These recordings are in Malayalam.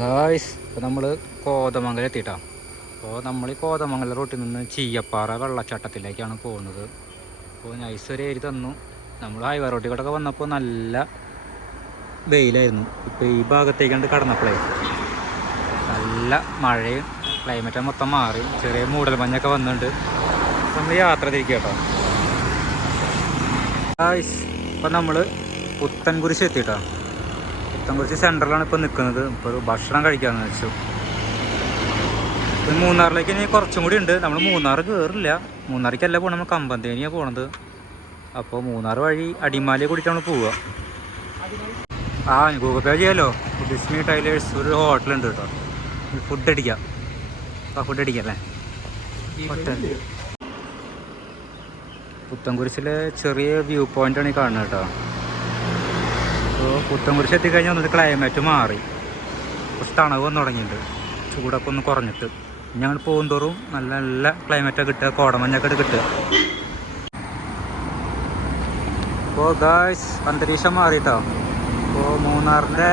ഗായ്സ് ഇപ്പോൾ നമ്മൾ കോതമംഗലം എത്തിയിട്ടാണ്. അപ്പോൾ നമ്മൾ ഈ കോതമംഗലം റൂട്ടിൽ നിന്ന് ചീയപ്പാറ വെള്ളച്ചാട്ടത്തിലേക്കാണ് പോകുന്നത്. അപ്പോൾ നൈസ് ഒരു ഏരി തന്നു. നമ്മൾ ഹൈവേ റോട്ടിൽ കൂടെ വന്നപ്പോൾ നല്ല വെയിലായിരുന്നു. ഇപ്പോൾ ഈ ഭാഗത്തേക്കാണ്ട് കടന്നപ്പോഴേ നല്ല മഴയും ക്ലൈമറ്റ് മൊത്തം മാറി, ചെറിയ മൂടൽ മഞ്ഞൊക്കെ വന്നിട്ടുണ്ട്. നമ്മൾ യാത്ര തിരിക്കുക കേട്ടോ. ഗായ്സ് ഇപ്പം നമ്മൾ പുത്തൻകുരിശ് എത്തിയിട്ടാണ്. പുത്തൻകുരിശ് സെൻറ്ററിലാണ് ഇപ്പോൾ നിൽക്കുന്നത്. ഇപ്പോൾ ഒരു ഭക്ഷണം കഴിക്കാമെന്ന് വെച്ചു. മൂന്നാറിലേക്ക് ഇനി കുറച്ചും കൂടി ഉണ്ട്. നമ്മൾ മൂന്നാർ കയറില്ല, മൂന്നാറിലേക്കല്ല പോകണം, നമ്മൾ കമ്പന്തേനിയാണ് പോണത്. അപ്പോൾ മൂന്നാർ വഴി അടിമാലി കൂടിയിട്ട് നമ്മൾ പോവുക. ഗൂഗിൾ പേ ചെയ്യാമല്ലോ. ഡിസ്നി ടൈലേഴ്സ് ഒരു ഹോട്ടലുണ്ട് കേട്ടോ, ഫുഡ് അടിക്കാം. അപ്പോൾ ഫുഡ് അടിക്കാം ഹോട്ടൽ. പുത്തൻകുരിശിലെ ചെറിയ വ്യൂ പോയിൻ്റാണ് ഈ കാണുന്നത് കേട്ടോ. അപ്പോൾ പുത്തൻകുരിശ് എത്തിക്കഴിഞ്ഞാൽ ഒന്നിട്ട് ക്ലൈമറ്റ് മാറി, കുറച്ച് തണവ് വന്ന് തുടങ്ങിയിട്ടുണ്ട്, ചൂടൊക്കെ ഒന്ന് കുറഞ്ഞിട്ട്. ഞങ്ങൾ പോകുന്തോറും നല്ല നല്ല ക്ലൈമറ്റൊക്കെ കിട്ടുക, കോടമഞ്ഞൊക്കെ കിട്ടുക. അപ്പോൾ ഗായ്സ് അന്തരീക്ഷം മാറിയിട്ടോ. അപ്പോൾ മൂന്നാറിൻ്റെ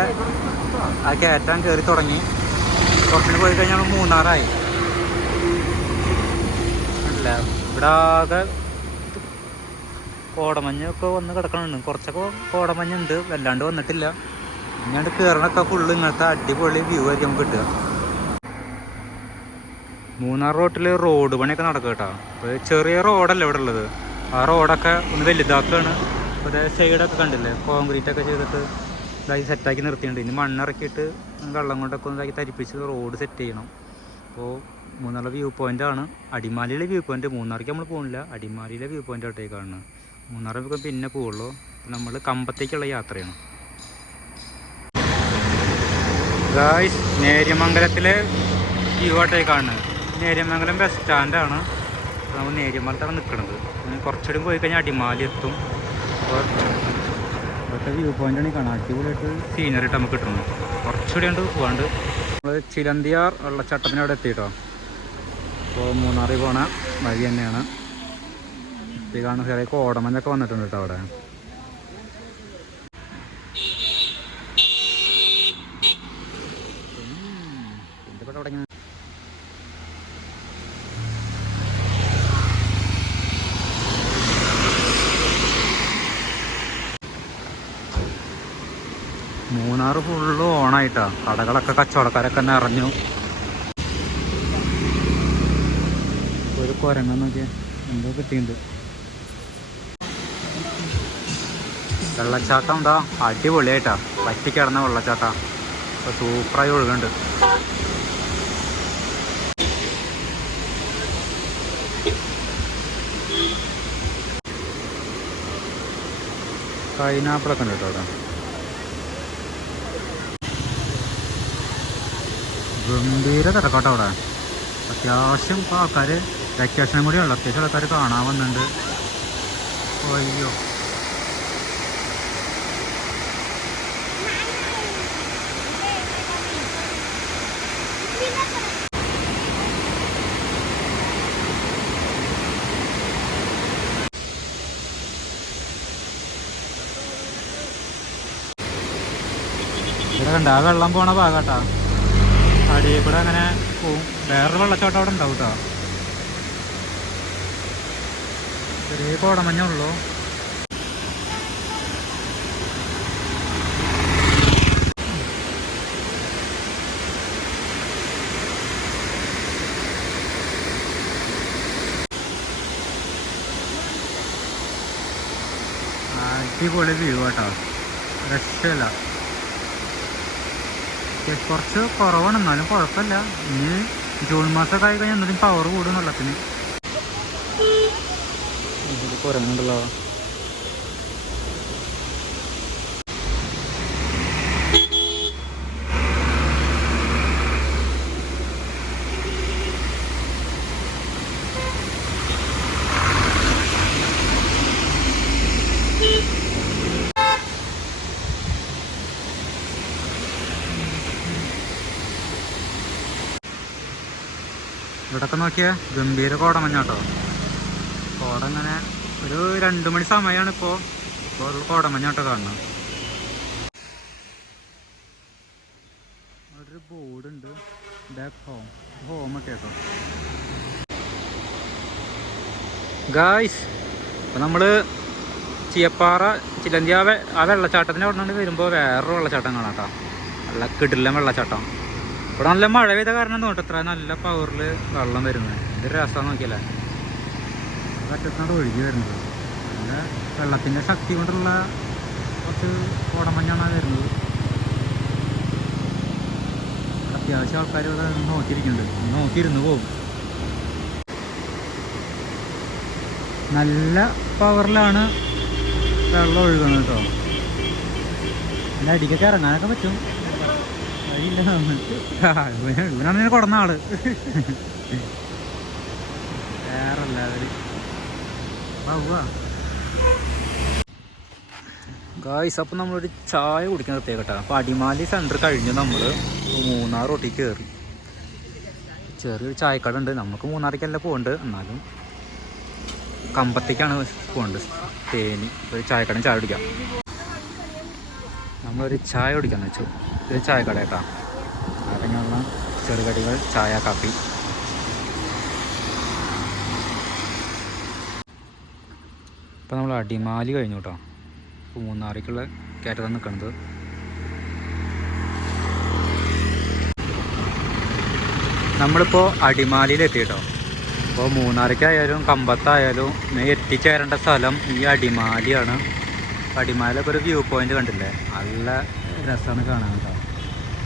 ആ കയറ്റാൻ കയറി തുടങ്ങി. കുറച്ചിട്ട് പോയി കഴിഞ്ഞാൽ മൂന്നാറായി. അല്ല ഇവിടെ ആകെ കോടമഞ്ഞൊക്കെ വന്ന് കിടക്കണുണ്ട്. കുറച്ചൊക്കെ കോടമഞ്ഞുണ്ട്, വല്ലാണ്ട് വന്നിട്ടില്ല. ഇങ്ങോട്ട് കയറണൊക്കെ ഫുള്ള് ഇങ്ങനത്തെ അടിപൊളി വ്യൂ ആയിരിക്കും നമുക്ക് കിട്ടുക. മൂന്നാർ റോട്ടിൽ റോഡ് പണിയൊക്കെ നടക്കുക കേട്ടോ. അപ്പോൾ ചെറിയ റോഡല്ല ഇവിടെ ഉള്ളത്, ആ റോഡൊക്കെ ഒന്ന് വലുതാക്കുകയാണ്. അപ്പോൾ സൈഡൊക്കെ കണ്ടില്ലേ, കോൺക്രീറ്റൊക്കെ ചെയ്തിട്ട് ഇതായി സെറ്റാക്കി നിർത്തിയിട്ടുണ്ട്. ഇനി മണ്ണിറക്കിയിട്ട് വെള്ളം കൊണ്ടൊക്കെ ഒന്ന് ഇതാക്കി തരിപ്പിച്ച് റോഡ് സെറ്റ് ചെയ്യണം. അപ്പോൾ മൂന്നാറിലെ വ്യൂ പോയിൻ്റാണ്, അടിമാലിയിലെ വ്യൂ പോയിൻ്റ്. മൂന്നാർക്ക് നമ്മൾ പോകുന്നില്ല, അടിമാലിയിലെ വ്യൂ പോയിൻ്റ് ആയിട്ടേ കാണുന്നത്. മൂന്നാറ് പിന്നെ പോവുള്ളൂ. നമ്മൾ കമ്പത്തേക്കുള്ള യാത്രയാണ്. ഗായ്സ് നേര്യമംഗലത്തിലെ വ്യൂ ആയിട്ടേ കാണുന്നത്. നേര്യമംഗലം ബസ് സ്റ്റാൻഡാണ്. നമ്മൾ നേര്യമംഗലത്താണ് നിൽക്കുന്നത്. കുറച്ചുകൂടി പോയി കഴിഞ്ഞാൽ അടിമാലി എത്തും. അപ്പോൾ ഇവിടുത്തെ വ്യൂ പോയിൻ്റാണ് ഈ കാണാൻ. അടിപൊളിയായിട്ട് സീനറി ആയിട്ട് നമുക്ക് കിട്ടുന്നത്. കുറച്ചുകൂടി ഉണ്ട് പോകാണ്ട്. നമ്മൾ ചിലന്തിയാർ വെള്ളച്ചാട്ടത്തിന് അവിടെ എത്തിയിട്ടോ. അപ്പോൾ മൂന്നാറിൽ പോണ വഴി തന്നെയാണ്. ഇത് കാണുന്ന ചെറിയ കോടമഞ്ഞൊക്കെ വന്നിട്ടുണ്ട് കേട്ടോ അവിടെ. തുടങ്ങി മൂന്നാറ് ഫുള്ള് ഓണായിട്ടാ. കടകളൊക്കെ കച്ചവടക്കാരൊക്കെ നിറഞ്ഞു. ഒരു കുരങ്ങന്നൊക്കെ എന്തോ കിട്ടിയിട്ടുണ്ട്. വെള്ളച്ചാട്ടം എന്താ അടിപൊളിയായിട്ടാ, വറ്റിക്കിടന്ന വെള്ളച്ചാട്ടാ. അപ്പോൾ സൂപ്പറായി ഒഴുകുന്നുണ്ട്. പൈനാപ്പിളൊക്കെ ഉണ്ട് കേട്ടോ അവിടെ. ഗംഭീര തിരക്കോട്ടോ അവിടെ. അത്യാവശ്യം ഇപ്പോൾ ആൾക്കാർ വെക്കേഷനും കൂടി ഉള്ളു, അത്യാവശ്യം ആൾക്കാർ കാണാൻ വന്നിട്ടുണ്ട്. അയ്യോ ഇവിടെ കണ്ട ആ വെള്ളം പോണ ഭാഗാട്ടാ. അടിയിൽ കൂടെ അങ്ങനെ പോവും. വേറൊരു വെള്ളച്ചാട്ടം അവിടെ ഉണ്ടാവും കേട്ടോ. ചെറിയ കോടമഞ്ഞുള്ളൂ. അടിപൊളി വ്യൂ കേട്ടോ, രക്ഷയില്ല. കുറച്ച് കുറവാണ്, എന്നാലും കുഴപ്പമില്ല. ഇനി ജൂൺ മാസമൊക്കെ ആയി കഴിഞ്ഞാൽ എന്തെങ്കിലും പവർ കൂടും വെള്ളത്തിന്. കുറവുണ്ടല്ലോ. ഇവിടൊക്കെ നോക്കിയാൽ ഗംഭീര കോടമഞ്ഞാട്ടോ. കോട ഇങ്ങനെ ഒരു 2 മണി സമയമാണ് ഇപ്പോൾ കോടമഞ്ഞാട്ടോ കാണുന്നത്. അവിടെ ഒരു ബോർഡ് ഉണ്ട്, ബാക്ക് ഹോമൊക്കെ കേട്ടോ ഗായ്സ്. അപ്പോൾ നമ്മൾ ചീയപ്പാറ ചിലന്തിയാവ ആ വെള്ളച്ചാട്ടത്തിൻ്റെ അവിടെ നിന്ന് വരുമ്പോൾ വേറൊരു വെള്ളച്ചാട്ടം കാണാം കേട്ടോ. നല്ല കിടിലൻ വെള്ളച്ചാട്ടം. ഇവിടെ നല്ല മഴ പെയ്ത കാരണം തോന്നിട്ട് ഇത്ര നല്ല പവറിൽ വെള്ളം വരുന്നത്. എന്തൊരു രസമാണ് നോക്കിയല്ലേ, അറ്റത്താണ് ഒഴുകി വരുന്നത്. നല്ല വെള്ളത്തിൻ്റെ ശക്തി കൊണ്ടുള്ള കുറച്ച് കോടമഞ്ഞാണ് വരുന്നത്. അത്യാവശ്യം ആൾക്കാർ ഇവിടെ നോക്കിയിരിക്കുന്നുണ്ട്, നോക്കിയിരുന്നു പോകും. നല്ല പവറിലാണ് വെള്ളം ഒഴുകുന്നത് കേട്ടോ. എൻ്റെ അടിക്കൊക്കെ ഇറങ്ങാനൊക്കെ പറ്റും, വഴിയില്ല. ഇവനാണ് ഞാൻ കൊടുന്ന ആള്, വേറല്ല ഗായ്സ്. അപ്പം നമ്മളൊരു ചായ കുടിക്കാൻ നിർത്തിയ കേട്ടോ. അപ്പോൾ അടിമാലി സെൻറ്റർ കഴിഞ്ഞ് നമ്മൾ മൂന്നാർ റോട്ടിൽ കയറി. ചെറിയൊരു ചായക്കട ഉണ്ട്. നമുക്ക് മൂന്നാറിക്കല്ല പോകണ്ട്, എന്നാലും കമ്പത്തേക്കാണ് പോകേണ്ടത്. തേനി ഒരു ചായക്കട ചായ കുടിക്കാം. നമ്മളൊരു ചായ കുടിക്കാന്ന് വെച്ചു. ഒരു ചായക്കട കേട്ടോ. അതിനുള്ള ചെറുകടികൾ, ചായ, കാപ്പി. ഇപ്പം നമ്മൾ അടിമാലി കഴിഞ്ഞു കേട്ടോ. ഇപ്പോൾ മൂന്നാറിക്കുള്ള കയറ്റത്താണ് നിൽക്കുന്നത്. നമ്മളിപ്പോൾ അടിമാലിയിലെത്തി കേട്ടോ. അപ്പോൾ മൂന്നാറിക്കായാലും കമ്പത്തായാലും എത്തിച്ചേരേണ്ട സ്ഥലം ഈ അടിമാലിയാണ്. അടിമാലിയൊക്കെ ഒരു വ്യൂ പോയിൻ്റ് കണ്ടില്ലേ, നല്ല രസമാണ് കാണാൻ കേട്ടോ.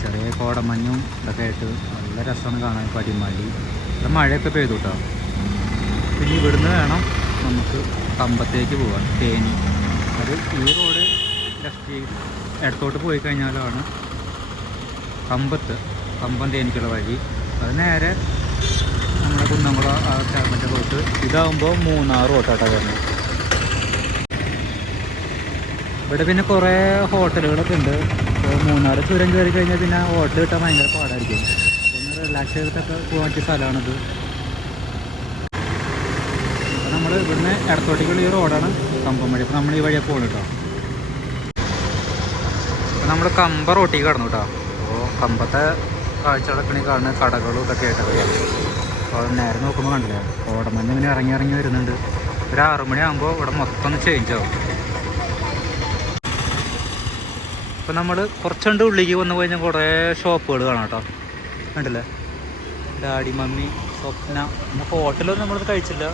ചെറിയ കോടമഞ്ഞും ഇതൊക്കെ ആയിട്ട് നല്ല രസമാണ് കാണാൻ ഇപ്പോൾ അടിമാലി. ഇവിടെ മഴയൊക്കെ പെയ്തു കേട്ടോ. പിന്നെ ഇവിടുന്ന് വേണം നമുക്ക് കമ്പത്തേക്ക് പോകാൻ, തേനി. അത് ഈ റോഡ് ലെഫ്റ്റ് ഇടത്തോട്ട് പോയി കഴിഞ്ഞാലാണ് കമ്പം തേനിക്കുള്ള വഴി. അത് നേരെ നമ്മുടെ കുന്നംകുളം ആ മറ്റേ റോട്ട്. ഇതാകുമ്പോൾ മൂന്നാർ റോട്ടാട്ടോ വരുന്നത്. ഇവിടെ പിന്നെ കുറേ ഹോട്ടലുകളൊക്കെ ഉണ്ട്. അപ്പോൾ മൂന്നാർ ചുരം കയറി കഴിഞ്ഞാൽ പിന്നെ ഹോട്ടൽ കിട്ടാൻ ഭയങ്കര പാടായിരിക്കും. ഒന്ന് റിലാക്സ് ചെയ്തിട്ടൊക്കെ പോകാൻ പറ്റിയ സ്ഥലമാണിത്. അപ്പോൾ നമ്മൾ ഇവിടുന്ന് ഇടത്തോട്ടേക്കുള്ള ഈ റോഡാണ് കമ്പം വഴി. അപ്പോൾ നമ്മൾ ഈ വഴിയെ പോകുന്നു കേട്ടോ. അപ്പോൾ നമ്മൾ കമ്പ റോട്ടിൽ കടന്നു കേട്ടോ. അപ്പോൾ കമ്പത്തെ കാഴ്ചകളൊക്കെ കാണുന്ന കടകളും ഇതൊക്കെ ആയിട്ടൊക്കെ. അപ്പോൾ നേരെ നോക്കുമ്പോൾ കണ്ടില്ലേ, കോടമഞ്ഞ് ഇങ്ങനെ ഇറങ്ങി വരുന്നുണ്ട്. ഒരു 6 മണിയാകുമ്പോൾ ഇവിടെ മൊത്തം ഒന്ന് ചേഞ്ച് ആവും. അപ്പോൾ നമ്മൾ കുറച്ചുകൊണ്ട് ഉള്ളിലേക്ക് വന്നു കഴിഞ്ഞാൽ കുറേ ഷോപ്പുകൾ കാണാം കേട്ടോ. കണ്ടില്ലേ, ഡാഡി, മമ്മി, സ്വപ്ന. പിന്നെ ഹോട്ടലൊന്നും നമ്മളത് കഴിച്ചില്ല,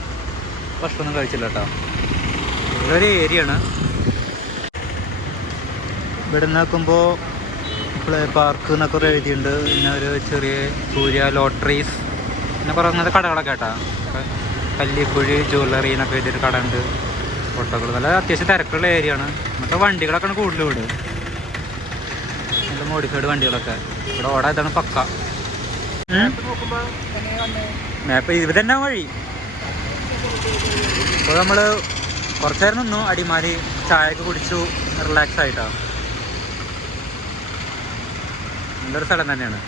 ഭക്ഷണമൊന്നും കഴിച്ചില്ല കേട്ടോ. ഇതൊരു ഏരിയയാണ്. ഇവിടെ നിന്ന് നോക്കുമ്പോൾ പ്ലേ പാർക്ക് എന്നൊക്കെ ഒരു എഴുതിയിട്ടുണ്ട്. പിന്നെ ഒരു ചെറിയ സൂര്യ ലോട്ടറീസ് പിന്നെ കുറേ അങ്ങനത്തെ കടകളൊക്കെ കേട്ടോ. കല്ലിക്കുഴി ജ്വല്ലറി എന്നൊക്കെ എഴുതിയൊരു കട ഉണ്ട്. ഫോട്ടോകൾ നല്ല അത്യാവശ്യം തിരക്കുള്ള ഏരിയയാണ്. മറ്റേ വണ്ടികളൊക്കെയാണ് കൂടുതലും ഇവിടെ. നല്ല മോഡിഫൈഡ് വണ്ടികളൊക്കെ ഇവിടെ ഓടാ. ഇതാണ് പക്ക മാപ്പ്. ഇത് തന്നെ വഴി. അപ്പോൾ നമ്മൾ കുറച്ച് നേരം നിന്നു അടിമാലി, ചായയൊക്കെ കുടിച്ചു, റിലാക്സ് ആയിട്ടാണ്. നല്ലൊരു സ്ഥലം തന്നെയാണ്.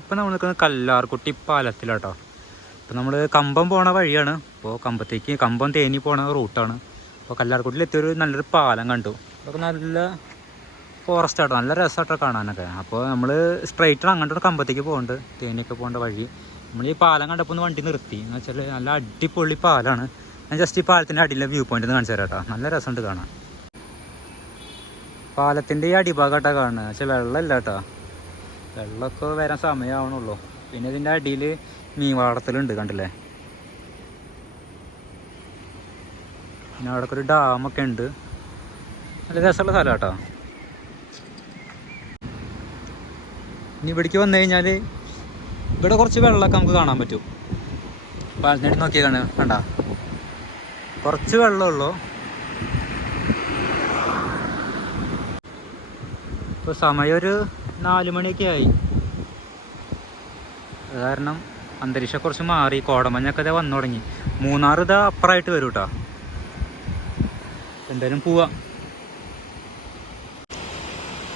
ഇപ്പം നമ്മൾ നിൽക്കുന്നത് കല്ലാർകുട്ടി പാലത്തിലാട്ടോ. അപ്പോൾ നമ്മൾ കമ്പം പോണ വഴിയാണ്. അപ്പോൾ കമ്പം തേനി പോണ റൂട്ടാണ്. അപ്പോൾ കല്ലാർകുട്ടിയിൽ എത്തിയൊരു നല്ലൊരു പാലം കണ്ടു. അതൊക്കെ നല്ല ഫോറസ്റ്റ് ആട്ടോ, നല്ല രസമായിട്ടോ കാണാനൊക്കെ. അപ്പോൾ നമ്മൾ സ്ട്രെയിറ്റാണ് അങ്ങോട്ട് കമ്പത്തേക്ക് പോകുന്നുണ്ട്, തേനിയൊക്കെ പോകേണ്ട വഴി. നമ്മൾ ഈ പാലം കണ്ടപ്പോൾ ഒന്ന് വണ്ടി നിർത്തി. എന്ന് വെച്ചാൽ നല്ല അടിപൊളി പാലമാണ്. ഞാൻ ജസ്റ്റ് ഈ പാലത്തിൻ്റെ അടിയിലെ വ്യൂ പോയിന്റ് ഒന്ന് കാണിച്ചു തരാം കേട്ടോ. നല്ല രസമുണ്ട് കാണാൻ. പാലത്തിൻ്റെ ഈ അടിഭാഗമായിട്ടാണ് കാണുന്നത്. പക്ഷേ വെള്ളമില്ല കേട്ടോ, വെള്ളമൊക്കെ വരാൻ സമയമാവണുള്ളൂ. പിന്നെ ഇതിൻ്റെ അടിയിൽ മീൻ വളർത്തലുണ്ട് കണ്ടില്ലേ. പിന്നെ അവിടെ ഒരു ഡാമൊക്കെ ഉണ്ട്. നല്ല രസമുള്ള സ്ഥലം കേട്ടോ. ഇനി ഇവിടേക്ക് വന്നു കഴിഞ്ഞാൽ ഇവിടെ കുറച്ച് വെള്ളമൊക്കെ നമുക്ക് കാണാൻ പറ്റും. പാലത്തിനടി നോക്കിയാണ് കണ്ട, കുറച്ച് വെള്ളമുള്ളൂ. ഇപ്പോൾ സമയം ഒരു 4 മണിയൊക്കെ ആയി. അത് കാരണം അന്തരീക്ഷം കുറച്ച് മാറി, കോടമഞ്ഞൊക്കെ ഇതേ വന്നു തുടങ്ങി. മൂന്നാർ ഇതാ അപ്പുറമായിട്ട് വരും കേട്ടോ. എന്തായാലും പോവാം.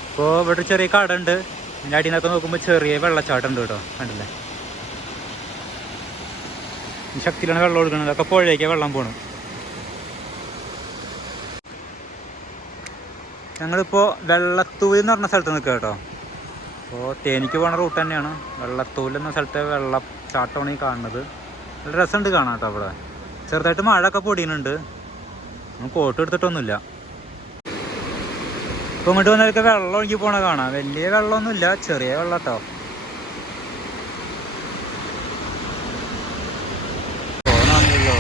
ഇപ്പോൾ ഇവിടെ ചെറിയ കട ഉണ്ട്. അതിൻ്റെ അടിയിൽ നിന്നൊക്കെ നോക്കുമ്പോൾ ചെറിയ വെള്ളച്ചാട്ടം ഉണ്ട് കേട്ടോ. കണ്ടില്ലേ, ശക്തിയിലാണ് വെള്ളം ഒഴുകുന്നത്. അതൊക്കെ പുഴയ്ക്ക് വെള്ളം പോകണം. ഞങ്ങളിപ്പോൾ വെള്ളത്തൂര് എന്ന് പറഞ്ഞ സ്ഥലത്ത് നിൽക്കുക കേട്ടോ. അപ്പോൾ തേനിക്ക് പോകുന്ന റൂട്ട് തന്നെയാണ്. വെള്ളത്തൂൽ എന്ന സ്ഥലത്തെ വെള്ളച്ചാട്ടമാണ് ഈ കാണുന്നത്. നല്ല രസമുണ്ട് കാണാം കേട്ടോ. അവിടെ ചെറുതായിട്ട് മഴയൊക്കെ പൊടിയുന്നുണ്ട്. കോട്ട് എടുത്തിട്ടൊന്നുമില്ല. ഇപ്പോൾ ഇങ്ങോട്ട് വന്നവർക്ക് വെള്ളം ഒഴുകി പോകണ കാണാം. വലിയ വെള്ളമൊന്നുമില്ല, ചെറിയ വെള്ളം കേട്ടോ. പോകാണല്ലോ.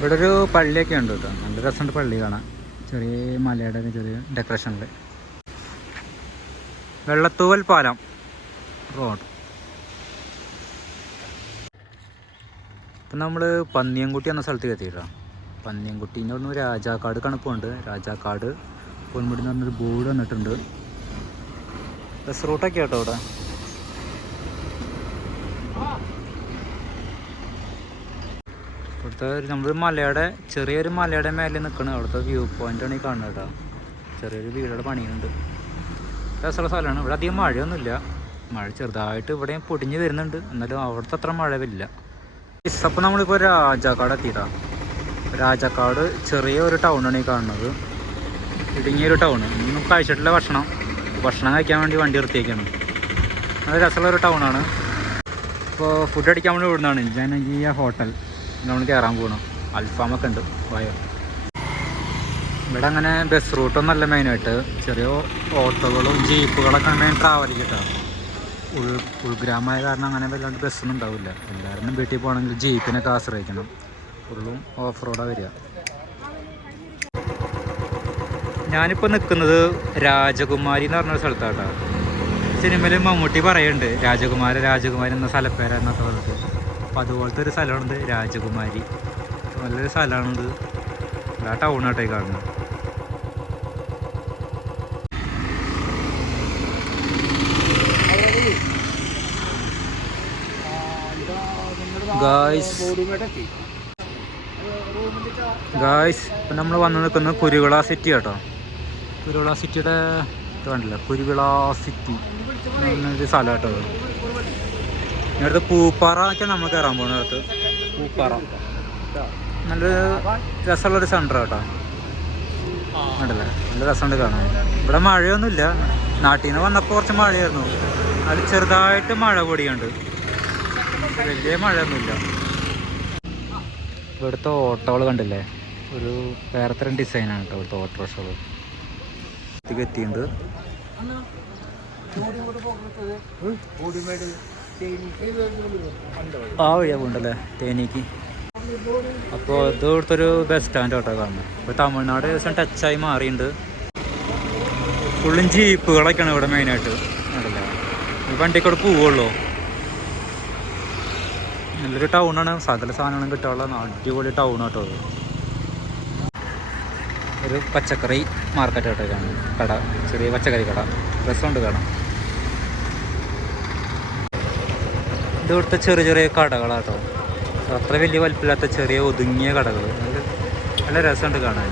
ഇവിടെ ഒരു പള്ളിയൊക്കെ ഉണ്ട് കേട്ടോ. നല്ല രസമുണ്ട് പള്ളി കാണാൻ. ചെറിയ മലയുടെ ചെറിയ ഡെക്കറേഷനിൽ. വെള്ളത്തൂവൽ പാലം റോഡ്. ഇപ്പം നമ്മൾ പന്നിയൻകുട്ടി എന്ന സ്ഥലത്തേക്ക് എത്തിയിട്ടാ. പന്നിയൻകുട്ടീൻ്റെ ഒന്ന് രാജാക്കാട് കണക്കുണ്ട്. രാജാക്കാട് പൊന്മുടി എന്ന് പറഞ്ഞൊരു ബോർഡ് വന്നിട്ടുണ്ട്. ബസ് റൂട്ടൊക്കെ കേട്ടോ ഇവിടെ. ഇവിടുത്തെ നമ്മൾ മലയുടെ ചെറിയൊരു മലയുടെ മേലെ നിൽക്കണം. അവിടുത്തെ വ്യൂ പോയിൻ്റാണ് ഈ കാണുന്നത് കേട്ടോ. ചെറിയൊരു വീടുടെ പണിയുണ്ട്. രസമുള്ള സ്ഥലമാണ്. ഇവിടെ അധികം മഴയൊന്നുമില്ല. മഴ ചെറുതായിട്ട് ഇവിടെയും പൊടിഞ്ഞ് വരുന്നുണ്ട്. എന്നാലും അവിടുത്തെ അത്ര മഴയില്ല. അപ്പം നമ്മളിപ്പോൾ രാജാക്കാട് എത്തിയിട്ടാണ്. രാജാക്കാട് ചെറിയ ഒരു ടൗണാണ് ഈ കാണുന്നത്. ഇടുങ്ങിയൊരു ടൗണ്. ഒന്നും കഴിച്ചിട്ടില്ല. ഭക്ഷണം കഴിക്കാൻ വേണ്ടി വണ്ടി നിർത്തിയേക്കാണ്. നല്ല രസമുള്ള ഒരു ടൗണാണ്. ഇപ്പോൾ ഫുഡ് അടിക്കാൻ വേണ്ടി ഇവിടുന്നാണ് ജനകീയ ഹോട്ടൽ. നമ്മൾ കയറാൻ പോകണം. അൽഫാമൊക്കെ ഉണ്ട്. പോയോ ഇവിടെ അങ്ങനെ ബസ് റൂട്ടൊന്നുമല്ല മെയിനായിട്ട്. ചെറിയ ഓട്ടോകളും ജീപ്പുകളൊക്കെ മെയിൻ ട്രാവൽ ചെയ്തിട്ടാണ്. ഉൾഗ്രാമമായ കാരണം അങ്ങനെ വല്ലാണ്ട് ബസ്സൊന്നും ഉണ്ടാവില്ല. എല്ലാവരും വീട്ടിൽ പോകണമെങ്കിൽ ജീപ്പിനൊക്കെ ആശ്രയിക്കണം. ഫുള്ളും ഓഫ് റോഡാണ് വരിക. ഞാനിപ്പോൾ നിൽക്കുന്നത് രാജകുമാരി എന്ന് പറഞ്ഞൊരു സ്ഥലത്താട്ടോ. സിനിമയിൽ മമ്മൂട്ടി പറയുന്നുണ്ട് രാജകുമാരി എന്ന സ്ഥലപ്പേരെന്നൊക്കെ പറഞ്ഞിട്ട്. അപ്പോൾ അതുപോലത്തെ ഒരു സ്ഥലമാണിത് രാജകുമാരി. നല്ലൊരു സ്ഥലമാണിത്. ആ ടൗണായിട്ടേ കാണുന്നത്. ഗായ്സ് ഇപ്പം നമ്മൾ വന്ന് നിൽക്കുന്നത് കുരുവിള സിറ്റി കേട്ടോ. കുരുവിള സിറ്റിയുടെ ഇത് കണ്ടില്ല, കുരുവിള സിറ്റി എന്നൊരു സ്ഥലം കേട്ടോ. ഇവിടുത്തെ പൂപ്പാറ ഒക്കെ നമ്മൾ കയറാൻ പോകുന്ന അടുത്ത്. പൂപ്പാറ നല്ലൊരു രസമുള്ളൊരു സെൻറ്റർ കേട്ടോ. കണ്ടല്ലേ, നല്ല രസമുണ്ട് കാണാൻ. ഇവിടെ മഴയൊന്നുമില്ല. നാട്ടിൽ നിന്ന് വന്നപ്പോൾ കുറച്ച് മഴയായിരുന്നു. അത് ചെറുതായിട്ട് മഴ പൊടിയുണ്ട്. വലിയ മഴയൊന്നുമില്ല. ഇവിടുത്തെ ഓട്ടോകൾ കണ്ടില്ലേ, ഒരു വേറെ തരം ഡിസൈനാണ് കേട്ടോ ഇവിടുത്തെ ഓട്ടോറിക്ഷകൾ. എത്തിയിട്ടുണ്ട്. ആ വഴിയാ പോകണ്ടല്ലേ തേനിക്ക്. അപ്പോൾ ഇത് ഇവിടുത്തെ ഒരു ബസ് സ്റ്റാൻഡ് കേട്ടോ കാണുന്നത്. ഇപ്പോൾ തമിഴ്നാട് ദിവസം ടച്ചായി മാറിയിട്ടുണ്ട്. ഫുള്ളും ജീപ്പുകളൊക്കെയാണ് ഇവിടെ മെയിനായിട്ട്. കണ്ടല്ലേ, ഈ വണ്ടിക്കൂടെ പോവുള്ളൂ. നല്ലൊരു ടൗണാണ്. സകല സാധനങ്ങളും കിട്ടാനുള്ള അടിപൊളി ടൗൺ കേട്ടോ. ഒരു പച്ചക്കറി മാർക്കറ്റ് കേട്ടോ കാണും. കട, ചെറിയ പച്ചക്കറി കട. രസമുണ്ട് കാണാം. ഇത് ഇവിടുത്തെ ചെറിയ ചെറിയ കടകളാട്ടോ. അത്ര വലിയ വലിപ്പമില്ലാത്ത ചെറിയ ഒതുങ്ങിയ കടകൾ. നല്ല രസമുണ്ട് കാണാൻ.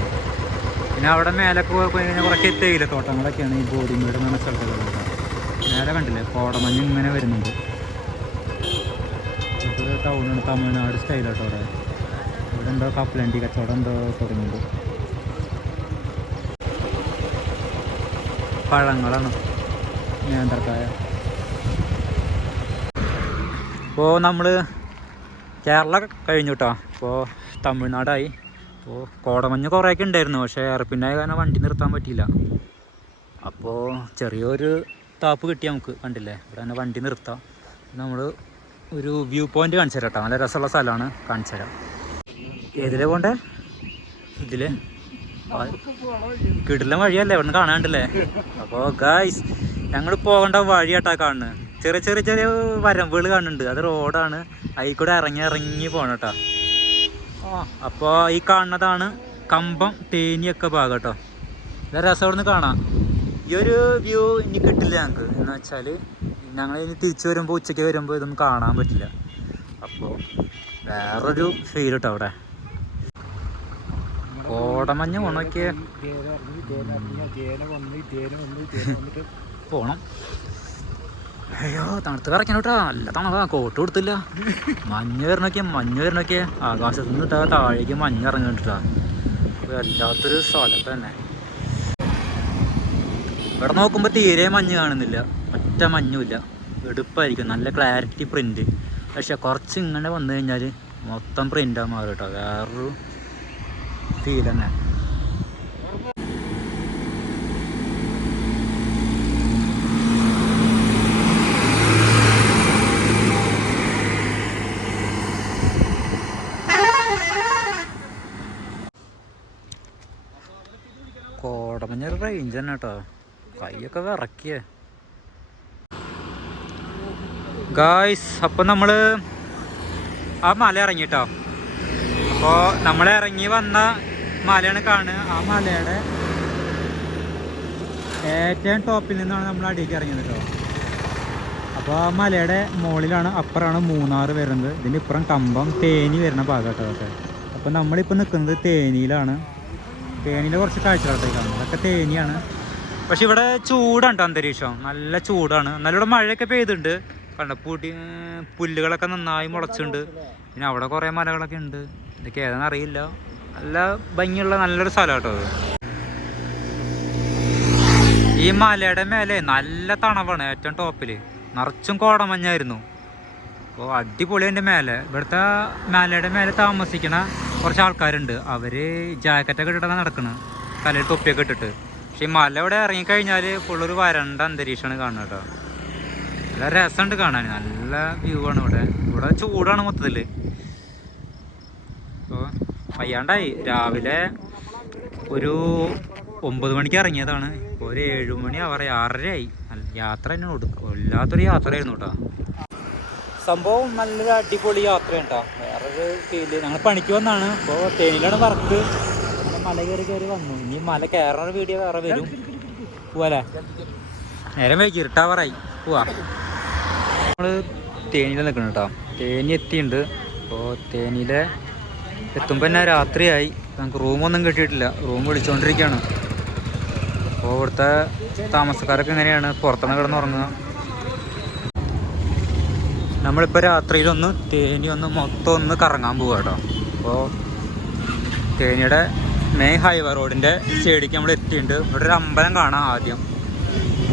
പിന്നെ അവിടെ മേലൊക്കെ പോയി കഴിഞ്ഞാൽ കുറച്ച് തേയിലത്തോട്ടങ്ങളൊക്കെയാണ് ഈ ബോഡിമേട് എന്ന് പറഞ്ഞ സ്ഥലത്തുള്ളത്. മേലെ കണ്ടില്ലേ, കോടമഞ്ഞ് ഇങ്ങനെ വരുന്നുണ്ട്. ടൗണാണ്, തമിഴ്നാട് സ്റ്റൈലാട്ടോ. ഇവിടെ എന്തോ കപ്പലണ്ടി കച്ചവടം എന്തോ തുടങ്ങിയത്. പഴങ്ങളാണ്, നേന്ത്രക്കായ. ഇപ്പോൾ നമ്മൾ കേരള കഴിഞ്ഞു കേട്ടോ. ഇപ്പോൾ തമിഴ്നാടായി. അപ്പോൾ കോടമഞ്ഞ് കുറേയൊക്കെ ഉണ്ടായിരുന്നു. പക്ഷേ എയർപിന്നായ കാരണം വണ്ടി നിർത്താൻ പറ്റിയില്ല. അപ്പോൾ ചെറിയൊരു താപ്പ് കിട്ടി നമുക്ക്. കണ്ടില്ലേ, ഇവിടെ തന്നെ വണ്ടി നിർത്താം. നമ്മൾ ഒരു വ്യൂ പോയിൻ്റ് കാണിച്ചു തരാം കേട്ടോ. നല്ല രസമുള്ള സ്ഥലമാണ്, കാണിച്ചു തരാം. ഏതിലേ പോണ്ടേ? ഇതില് കിടില വഴിയല്ലേ, ഇവിടെ നിന്ന് കാണാണ്ടല്ലേ. അപ്പോൾ ഗായ്സ്, ഞങ്ങൾ പോകേണ്ട വഴിയാട്ടാ കാണുന്നത്. ചെറിയ ചെറിയ ചെറിയ വരമ്പുകൾ കാണുന്നുണ്ട്. അത് റോഡാണ്. അതിൽ കൂടെ ഇറങ്ങി പോകണം കേട്ടോ. അപ്പോൾ ഈ കാണുന്നതാണ് കമ്പം തേനിയൊക്കെ ഭാഗം കേട്ടോ. നല്ല രസം ഇവിടെ നിന്ന് കാണാം. ഈ ഒരു വ്യൂ ഇനി കിട്ടില്ല ഞങ്ങൾക്ക്. എന്ന് വെച്ചാൽ ഞങ്ങൾ ഇനി തിരിച്ച് വരുമ്പോൾ, ഉച്ചയ്ക്ക് വരുമ്പോൾ ഇതൊന്നും കാണാൻ പറ്റില്ല. അപ്പോൾ വേറൊരു ഫീൽ കേട്ടോ അവിടെ. കോടമഞ്ഞ് പോണൊക്കെ പോണം. അയ്യോ തണുത്ത് വിറയ്ക്കാൻ കേട്ടോ, നല്ല തണുപ്പാ, കോട്ട് കൊടുത്തില്ല. മഞ്ഞ് വരണൊക്കെ ആകാശത്ത് നിന്ന് താഴേക്ക് മഞ്ഞ് ഇറങ്ങിട്ടാ. വല്ലാത്തൊരു സ്ഥലം തന്നെ. ഇവിടെ നോക്കുമ്പോൾ തീരെ മഞ്ഞ് കാണുന്നില്ല, ഒറ്റ മഞ്ഞുമില്ല, എടുപ്പായിരിക്കും, നല്ല ക്ലാരിറ്റി പ്രിന്റ്. പക്ഷെ കുറച്ച് ഇങ്ങനെ വന്നു കഴിഞ്ഞാൽ മൊത്തം പ്രിന്റാ മാറും കേട്ടോ, വേറൊരു ഫീൽ തന്നെ. കോടമഞ്ഞൊരു റേഞ്ച് തന്നെ കേട്ടോ, കൈയൊക്കെ വിറക്കിയേ ഗായ്സ്. അപ്പം നമ്മൾ ആ മല ഇറങ്ങി കേട്ടോ. അപ്പോൾ നമ്മൾ ഇറങ്ങി വന്ന മലയാണ് കാണുക. ആ മലയുടെ ഏറ്റവും ടോപ്പിൽ നിന്നാണ് നമ്മൾ അടിയിലേക്ക് ഇറങ്ങിയത് കേട്ടോ. അപ്പോൾ ആ മലയുടെ മുകളിലാണ്, അപ്പുറമാണ് മൂന്നാർ വരുന്നത്. ഇതിൻ്റെ ഇപ്പുറം കമ്പം തേനി വരുന്ന ഭാഗം കേട്ടോ അതൊക്കെ. അപ്പോൾ നമ്മളിപ്പോൾ നിൽക്കുന്നത് തേനിയിലാണ്. തേനിയിലെ കുറച്ച് കാഴ്ചകളൊക്കെ കാണും, അതൊക്കെ തേനിയാണ്. പക്ഷെ ഇവിടെ ചൂടാണ് കേട്ടോ, അന്തരീക്ഷം നല്ല ചൂടാണ്. എന്നാലും ഇവിടെ മഴയൊക്കെ പെയ്തിട്ടുണ്ട് കണ്ട, പുല്ലുകളൊക്കെ നന്നായി മുളച്ചുണ്ട്. പിന്നെ അവിടെ കുറേ മലകളൊക്കെ ഉണ്ട്, ഇതൊക്കെ ഏതാണെന്ന് അറിയില്ല. നല്ല ഭംഗിയുള്ള നല്ലൊരു സ്ഥലം കേട്ടോ അത്. ഈ മലയുടെ മേലെ നല്ല തണവാണ്, ഏറ്റവും ടോപ്പിൽ നിറച്ചും കോടമഞ്ഞായിരുന്നു. അപ്പോൾ അടിപൊളി. എൻ്റെ മേലെ ഇവിടുത്തെ മലയുടെ മേലെ താമസിക്കണ കുറച്ച് ആൾക്കാരുണ്ട്, അവർ ജാക്കറ്റൊക്കെ ഇട്ടിട്ടാണ് നടക്കുന്നത്, തലയിൽ തൊപ്പിയൊക്കെ ഇട്ടിട്ട്. പക്ഷെ ഈ മല ഇവിടെ ഇറങ്ങിക്കഴിഞ്ഞാൽ ഫുള്ളൊരു വരണ്ട അന്തരീക്ഷമാണ് കാണുന്നത് കേട്ടോ. നല്ല രസമുണ്ട് കാണാൻ, നല്ല വ്യൂ ആണ് ഇവിടെ. ഇവിടെ ചൂടാണ് മൊത്തത്തിൽ. അപ്പോൾ വയ്യാണ്ടായി, രാവിലെ ഒരു 9 മണിക്ക് ഇറങ്ങിയതാണ്, ഇപ്പോൾ ഒരു 7 മണി 6:30 ആയി. യാത്ര തന്നെ കൊടുക്കും, വല്ലാത്തൊരു യാത്രയായിരുന്നു കേട്ടോ. സംഭവം നല്ലൊരു അടിപൊളി യാത്രയാണ് കേട്ടോ, വേറൊരു ഫീല്. ഞങ്ങൾ പണിക്ക് വന്നാണ്, ഇപ്പോൾ തേനിയിലാണ് വർക്ക്. നമ്മൾ മല കയറി വന്നു. ഇനി മല കയറുന്ന വീഡിയോ വേറെ വരും. പോവാല്ലേ, നേരം വൈകി ഇരുട്ടാവാറായി, പോവാ. നമ്മൾ തേനിയിൽ നിൽക്കണം കേട്ടോ. തേനി എത്തിയിട്ടുണ്ട്. അപ്പോൾ തേനിയിൽ എത്തുമ്പോൾ തന്നെ രാത്രിയായി. നമുക്ക് റൂമൊന്നും കിട്ടിയിട്ടില്ല, റൂം വിളിച്ചുകൊണ്ടിരിക്കുകയാണ്. അപ്പോൾ ഇവിടുത്തെ താമസക്കാരൊക്കെ എങ്ങനെയാണ്, പുറത്തുനിന്ന് കിടന്നുറങ്ങുക. നമ്മളിപ്പോൾ രാത്രിയിലൊന്ന് തേനി മൊത്തം ഒന്ന് കറങ്ങാൻ പോവുക കേട്ടോ. അപ്പോൾ തേനിയുടെ മെയിൻ ഹൈവേ റോഡിൻ്റെ സൈഡിലേക്ക് നമ്മൾ എത്തിയിട്ടുണ്ട്. ഇവിടെ ഒരു അമ്പലം കാണാം ആദ്യം.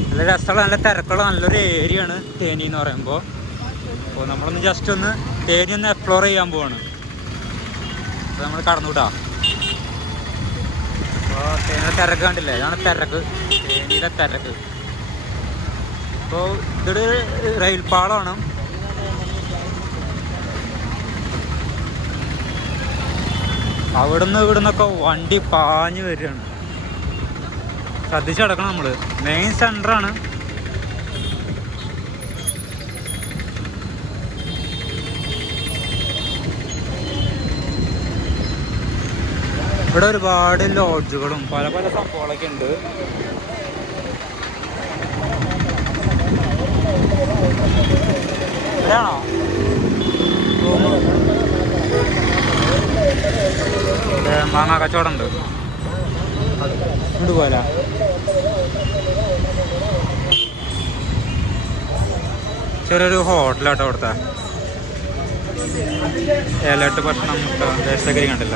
നല്ല രസമുള്ള നല്ല തിരക്കുള്ള നല്ലൊരു ഏരിയ ആണ് തേനി എന്ന് പറയുമ്പോൾ. അപ്പോൾ നമ്മളൊന്ന് ജസ്റ്റ് ഒന്ന് തേനി ഒന്ന് എക്സ്പ്ലോർ ചെയ്യാൻ പോവാണ്. അപ്പോൾ നമ്മൾ കടന്നുവിടാം. അപ്പോൾ തേനിയുടെ തിരക്ക് കണ്ടില്ലേ, ഇതാണ് തിരക്ക്, തേനിയുടെ തിരക്ക്. ഇപ്പോൾ ഇതൊരു റെയിൽപാളമാണ്. ഇവിടുന്നൊക്കെ വണ്ടി പാഞ്ഞ് വരികയാണ്, ശ്രദ്ധിച്ചടക്കണം നമ്മൾ. മെയിൻ സെൻ്ററാണ്. ഇവിടെ ഒരുപാട് ലോഡ്ജുകളും പല പല സംഭവങ്ങളൊക്കെ ഉണ്ട്. ഇവിടെയാണോ മാങ്ങ കച്ചവടം ഉണ്ട്, ഇതുപോലെ. ചെറിയൊരു ഹോട്ടലാട്ടോ അവിടുത്തെ. ഏലാട്ട് ഭക്ഷണം ദേശക്കരി കണ്ടില്ല.